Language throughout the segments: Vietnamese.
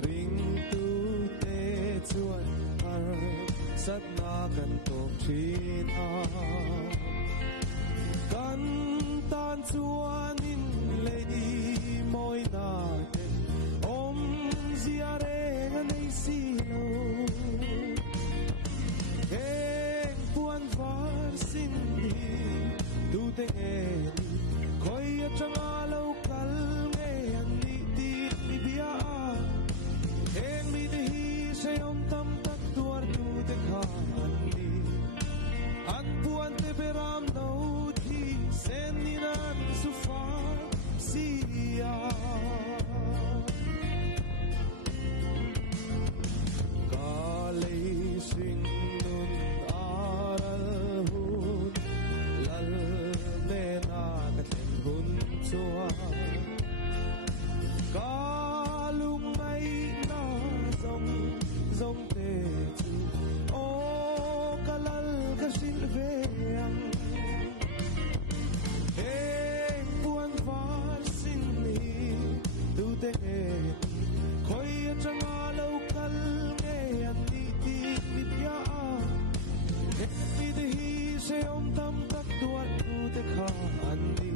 ring tu te chuan har sat na kan tom thin a kan tan chuan in lady moi na ten om zia re nei si lo heng puan var sin ni tu te ni khoi a changa lo kal nge an ni ti ni bia heng mi te hi se om tam tak tuar tu te kha an ni an puan te beram no thi sen ni nan su fa sia ka lei sing nun aral hun lal ne na ka ten hun chua ka lung mai na zong zong te chu o ka lal ka sil ve ang heng puan var sin ni tu te khoi a changa lo kal nge an ni ti mi pia mi te hi se om tam tak tuat tu te kha an ni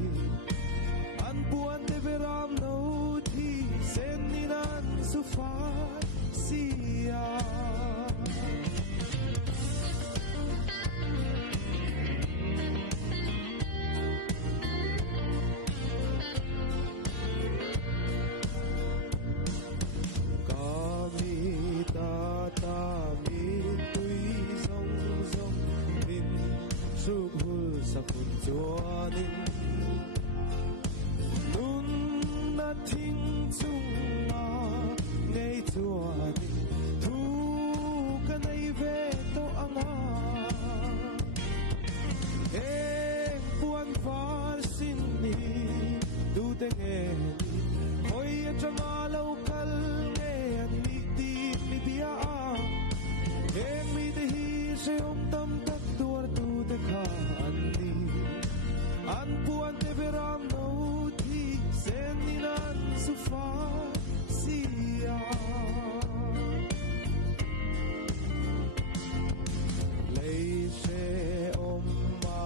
an puan te beram no thi sen ni nan su fa sia ta mi tui zong zong min su hul sa kun chuanin nun na thing chung na ngei chuanin thu ka nei ve to anga heng puan var sin ni tu te nge khoi a changa lo kal nge an ni ti mi bia heng mi te hi se om tam tak tuar tu te kha an ni an puan te beram no thi sen ni nan su fa sia lei se om ma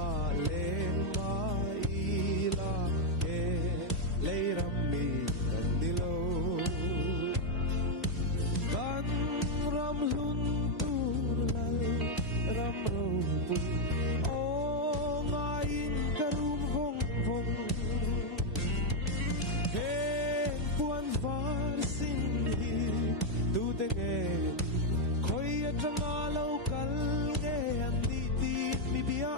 len ma ila e lei ram mi kan ni lo kan ram lun ram ro pun o ngain karum vong vong heng puan var sin hi tu te nge khoi a changa lo kal nge an ni ti mi bia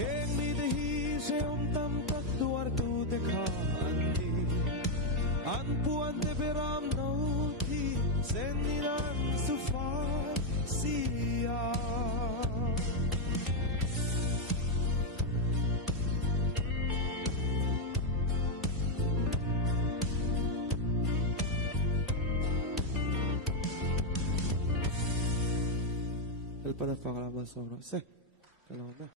heng mi te hi se om tam tak tuar tu te kha an ni an puan te beram no thi sen ni ran su fa sia el para pagar la basura se